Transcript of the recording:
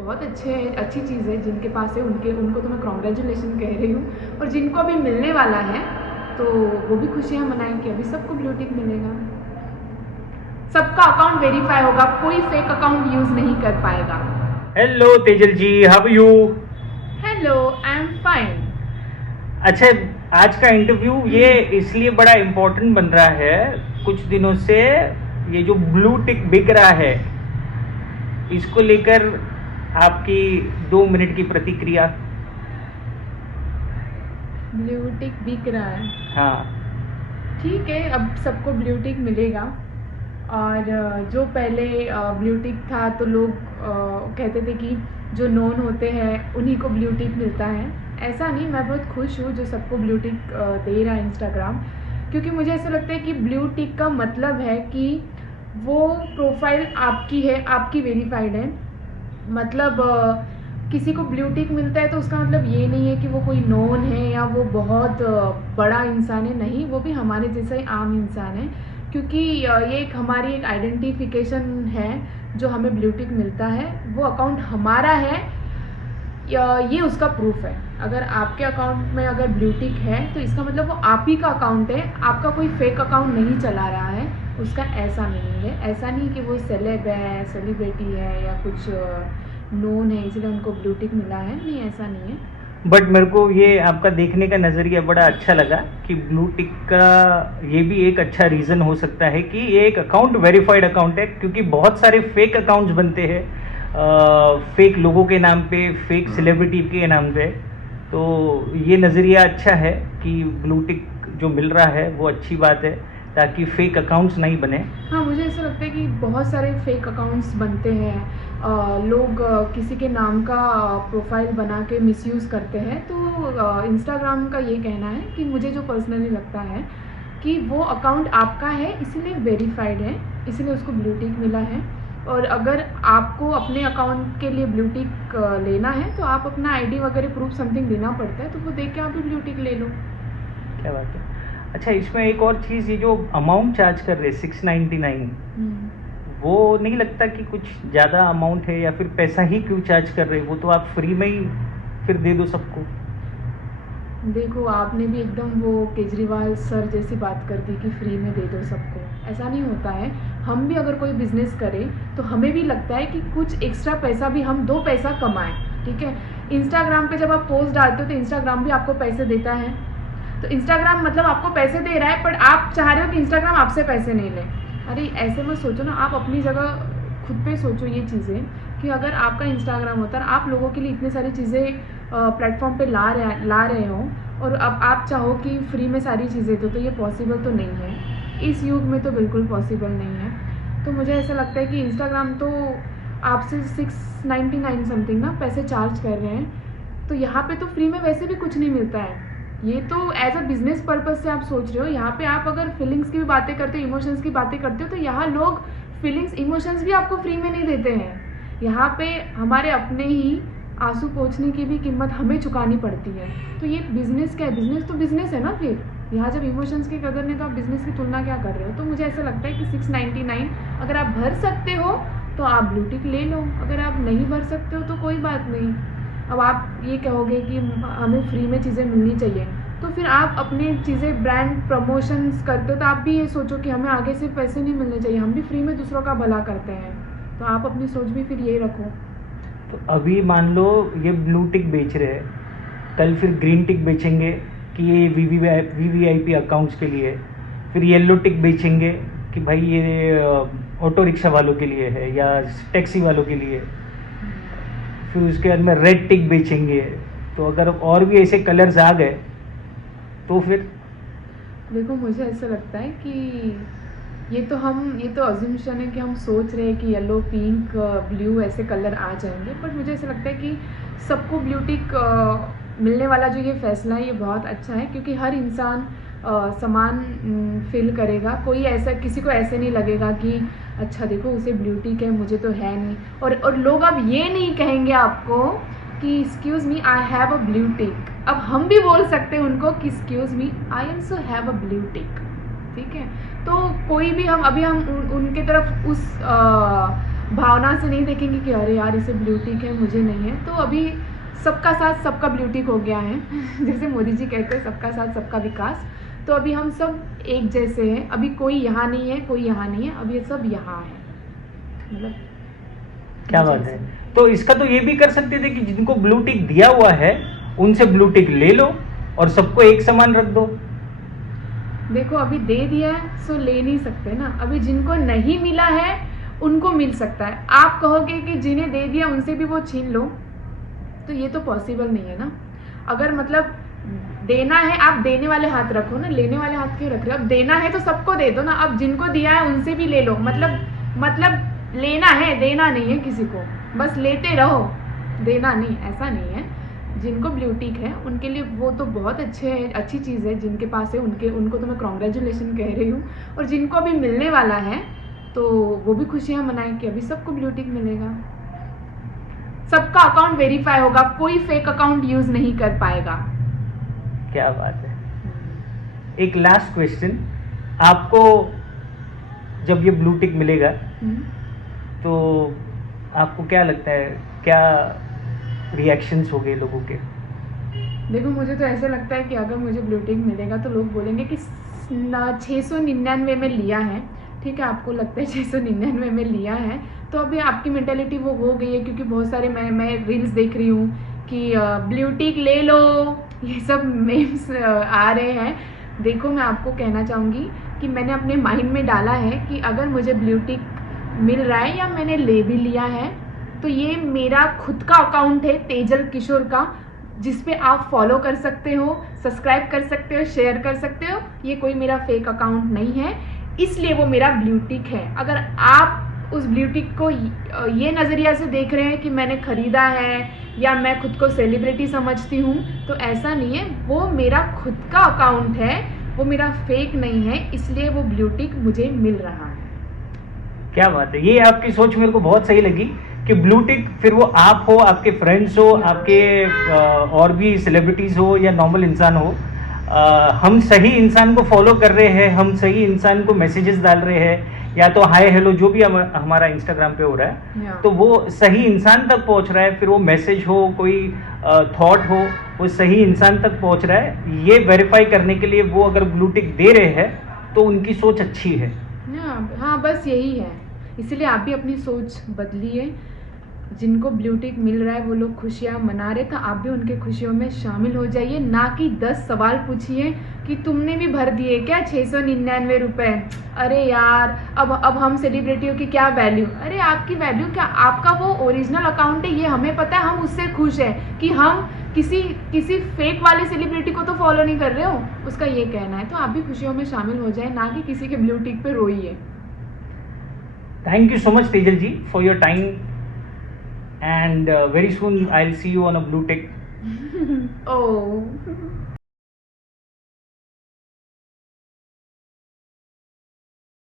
बहुत अच्छी चीज़ है जिनके पास है उनको तो मैं कॉन्ग्रेचुलेशन कह रही हूँ, और जिनको अभी मिलने वाला है तो वो भी खुशियाँ मनाएं कि अभी सबको ब्लू टिक मिलेगा, सबका अकाउंट वेरीफाई होगा, कोई फेक अकाउंट यूज़ नहीं कर पाएगा। Hello Tejal ji, how are you? Hello, I am fine. अच्छा, आज का इंटरव्यू ये इसलिए बड़ा इम्पोर्टेंट बन रहा है, कुछ दिनों से ये जो ब्लू टिक बिक रहा है, इसको लेकर आपकी 2 मिनट की प्रतिक्रिया। ब्लू टिक बिक रहा है, हाँ। ठीक है, अब सबको ब्लू टिक मिलेगा। और जो पहले ब्लू टिक था तो लोग कहते थे कि जो नोन होते हैं उन्हीं को ब्लू टिक मिलता है। ऐसा नहीं, मैं बहुत खुश हूँ जो सबको ब्लू टिक दे रहा है इंस्टाग्राम, क्योंकि मुझे ऐसा लगता है कि ब्लू टिक का मतलब है कि वो प्रोफाइल आपकी है, आपकी वेरीफाइड है। मतलब किसी को ब्लू टिक मिलता है तो उसका मतलब ये नहीं है कि वो कोई नोन है या वो बहुत बड़ा इंसान है, नहीं, वो भी हमारे जैसा ही आम इंसान है, क्योंकि ये एक हमारी एक आइडेंटिफिकेशन है जो हमें ब्लू टिक मिलता है, वो अकाउंट हमारा है, ये उसका प्रूफ है। अगर आपके अकाउंट में अगर ब्लू टिक है तो इसका मतलब वो आप ही का अकाउंट है, आपका कोई फेक अकाउंट नहीं चला रहा है उसका। ऐसा नहीं है, ऐसा नहीं कि वो सेलेब है, सेलिब्रिटी है या कुछ नोन है इसलिए उनको ब्लू टिक मिला है, नहीं, ऐसा नहीं है। बट मेरे को ये आपका देखने का नज़रिया बड़ा अच्छा लगा कि ब्लू टिक का ये भी एक अच्छा रीज़न हो सकता है कि ये एक अकाउंट वेरीफाइड अकाउंट है, क्योंकि बहुत सारे फेक अकाउंट्स बनते हैं फेक लोगों के नाम पे, फेक सेलिब्रिटी के नाम पे। तो ये नज़रिया अच्छा है कि ब्लू टिक जो मिल रहा है वो अच्छी बात है, ताकि फेक अकाउंट्स नहीं बने। हाँ, मुझे ऐसा लगता है कि बहुत सारे फेक अकाउंट्स बनते हैं, लोग किसी के नाम का प्रोफाइल बना के मिसयूज़ करते हैं, तो इंस्टाग्राम का ये कहना है कि मुझे जो पर्सनली लगता है कि वो अकाउंट आपका है इसीलिए वेरीफाइड है, इसीलिए उसको ब्लू टिक मिला है। और अगर आपको अपने अकाउंट के लिए ब्लू टिक लेना है तो आप अपना आईडी वगैरह प्रूफ समथिंग देना पड़ता है, तो वो देख के आप भी ब्लू टिक ले लो। क्या बात है। अच्छा, इसमें एक और चीज़, ये जो अमाउंट चार्ज कर रहे 699, वो नहीं लगता कि कुछ ज़्यादा अमाउंट है, या फिर पैसा ही क्यों चार्ज कर रहे हैं? वो तो आप फ्री में ही फिर दे दो सबको। देखो, आपने भी एकदम वो केजरीवाल सर जैसी बात कर दी कि फ्री में दे दो सबको, ऐसा नहीं होता है। हम भी अगर कोई बिजनेस करें तो हमें भी लगता है कि कुछ एक्स्ट्रा पैसा भी हम 2 पैसा कमाएं, ठीक है। इंस्टाग्राम पे जब आप पोस्ट डालते हो तो इंस्टाग्राम भी आपको पैसे देता है, तो इंस्टाग्राम मतलब आपको पैसे दे रहा है, पर आप चाह रहे हो कि इंस्टाग्राम आपसे पैसे नहीं ले। अरे ऐसे मत सोचो ना, आप अपनी जगह खुद पे सोचो ये चीज़ें कि अगर आपका इंस्टाग्राम होता है, आप लोगों के लिए इतनी सारी चीज़ें प्लेटफॉर्म पे ला रहे हो, और अब आप चाहो कि फ्री में सारी चीज़ें दो, तो ये पॉसिबल तो नहीं है, इस युग में तो बिल्कुल पॉसिबल नहीं है। तो मुझे ऐसा लगता है कि इंस्टाग्राम तो आपसे 699 समथिंग ना पैसे चार्ज कर रहे हैं, तो यहाँ पे तो फ्री में वैसे भी कुछ नहीं मिलता है। ये तो एज अ बिजनेस पर्पज से आप सोच रहे हो, यहाँ पे आप अगर फीलिंग्स की भी बातें करते हो, इमोशंस की बातें करते हो, तो यहाँ लोग फीलिंग्स इमोशंस भी आपको फ्री में नहीं देते हैं। यहाँ पे हमारे अपने ही आंसू पोंछने की भी कीमत हमें चुकानी पड़ती है। तो ये बिजनेस क्या है? बिजनेस तो बिजनेस है ना फिर। यहाँ जब इमोशंस की कदर नहीं तो आप बिजनेस की तुलना क्या कर रहे हो? तो मुझे ऐसा लगता है कि 699 अगर आप भर सकते हो तो आप ब्लू टिक ले लो, अगर आप नहीं भर सकते हो तो कोई बात नहीं। अब आप ये कहोगे कि हमें फ्री में चीज़ें मिलनी चाहिए, तो फिर आप अपनी चीज़ें ब्रांड प्रमोशंस करते हो तो आप भी ये सोचो कि हमें आगे से पैसे नहीं मिलने चाहिए, हम भी फ्री में दूसरों का भला करते हैं, तो आप अपनी सोच भी फिर यही रखो। तो अभी मान लो ये ब्लू टिक बेच रहे हैं, कल फिर ग्रीन टिक बेचेंगे कि ये वीवीआईपी अकाउंट्स के लिए, फिर येलो टिक बेचेंगे कि भाई ये ऑटो रिक्शा वालों के लिए है या टैक्सी वालों के लिए, फिर उसके बाद में रेड टिक बेचेंगे। तो अगर और भी ऐसे कलर्स आ गए तो फिर देखो, मुझे ऐसा लगता है कि ये तो अज्यूम्शन है कि हम सोच रहे हैं कि येलो, पिंक, ब्लू ऐसे कलर आ जाएंगे, बट मुझे ऐसा लगता है कि सबको ब्लू टिक मिलने वाला जो ये फैसला है ये बहुत अच्छा है, क्योंकि हर इंसान समान फील करेगा। कोई ऐसा, किसी को ऐसे नहीं लगेगा कि अच्छा देखो उसे ब्लू टिक है मुझे तो है नहीं, और लोग अब ये नहीं कहेंगे आपको कि excuse me I have a blue tick. अब हम भी बोल सकते हैं उनको कि excuse me I also have a blue tick, ठीक है। तो कोई भी हम अभी हम उनके तरफ उस भावना से नहीं देखेंगे कि अरे यार इसे ब्लू टिक है मुझे नहीं है। तो अभी सबका साथ सबका ब्लू टिक हो गया है जैसे मोदी जी कहते हैं सबका साथ सबका विकास। तो अभी हम सब एक जैसे हैं, अभी कोई यहाँ नहीं है कोई यहाँ नहीं है, अभी ये सब यहाँ है। मतलब क्या बात है। तो इसका तो ये भी कर सकते थे कि जिनको ब्लू टिक दिया हुआ है उनसे ब्लू टिक ले लो और सबको एक समान रख दो। देखो अभी दे दिया है सो ले नहीं सकते ना, अभी जिनको नहीं मिला है उनको मिल सकता है। आप कहोगे कि जिन्हें दे दिया उनसे भी वो छीन लो, तो ये तो पॉसिबल नहीं है ना। अगर मतलब देना है आप देने वाले हाथ रखो ना, लेने वाले हाथ क्यों रख रहे हो? अब देना है तो सबको दे दो ना, अब जिनको दिया है उनसे भी ले लो। मतलब लेना है देना नहीं है किसी को, बस लेते रहो, देना नहीं, ऐसा नहीं है। जिनको ब्लू टिक है उनके लिए वो तो बहुत अच्छी चीज़ है, जिनके पास है उनको तो मैं कॉन्ग्रेचुलेशन कह रही हूँ। और जिनको अभी मिलने वाला है तो वो भी खुशियाँ मनाएं कि अभी सबको ब्लू टिक मिलेगा, सबका अकाउंट वेरीफाई होगा, कोई फेक अकाउंट यूज नहीं कर पाएगा। क्या बात है। एक लास्ट क्वेश्चन, आपको जब ये ब्लू टिक मिलेगा तो आपको क्या लगता है, क्या रिएक्शंस होंगे लोगों के? देखो मुझे तो ऐसा लगता है कि अगर मुझे ब्लू टिक मिलेगा तो लोग बोलेंगे कि 699 में लिया है। ठीक है, आपको लगता है 699 में लिया है तो अभी आपकी मेंटेलिटी वो हो गई है, क्योंकि बहुत सारे मैं रील्स देख रही हूँ कि ब्लू टिक ले लो, ये सब मेम्स आ रहे हैं। देखो मैं आपको कहना चाहूँगी कि मैंने अपने माइंड में डाला है कि अगर मुझे ब्लू टिक मिल रहा है या मैंने ले भी लिया है तो ये मेरा खुद का अकाउंट है तेजल किशोर का, जिस पे आप फॉलो कर सकते हो, सब्सक्राइब कर सकते हो, शेयर कर सकते हो। ये कोई मेरा फेक अकाउंट नहीं है, इसलिए वो मेरा ब्लू टिक है। अगर आप उस ब्लू टिक को ये नज़रिया से देख रहे हैं कि मैंने ख़रीदा है या मैं खुद को सेलिब्रिटी समझती हूँ, तो ऐसा नहीं है, वो मेरा खुद का अकाउंट है, वो मेरा फेक नहीं है, इसलिए वो ब्लू टिक मुझे मिल रहा है। क्या बात है, ये आपकी सोच मेरे को बहुत सही लगी कि ब्लू टिक फिर वो आप हो, आपके फ्रेंड्स हो, आपके और भी सेलिब्रिटीज हो या नॉर्मल इंसान हो, हम सही इंसान को फॉलो कर रहे हैं, हम सही इंसान को मैसेजेस डाल रहे हैं, या तो हाय हेलो जो भी हमारा इंस्टाग्राम पे हो रहा है तो वो सही इंसान तक पहुंच रहा है। फिर वो मैसेज हो, कोई थॉट हो, वो सही इंसान तक पहुंच रहा है। ये वेरीफाई करने के लिए वो अगर ब्लू टिक दे रहे हैं तो उनकी सोच अच्छी है। हाँ बस यही है, इसीलिए आप भी अपनी सोच बदलिए। जिनको ब्लू टिक मिल रहा है वो लोग खुशियाँ मना रहे, तो आप भी उनके खुशियों में शामिल हो जाइए, ना कि 10 सवाल पूछिए कि तुमने भी भर दिए क्या 699 रुपये। अरे यार अब हम सेलिब्रिटियों की क्या वैल्यू? अरे आपकी वैल्यू क्या, आपका वो ओरिजिनल अकाउंट है, ये हमें पता है, हम उससे खुश हैं कि हम किसी फेक वाले सेलिब्रिटी को तो फॉलो नहीं कर रहे हो, उसका ये कहना है। तो आप भी खुशियों में शामिल हो जाए, ना कि किसी के ब्लू टिक पे रोइए। Thank you so much, Tejal ji, for your time. And very soon I'll see you on a blue tick. Oh.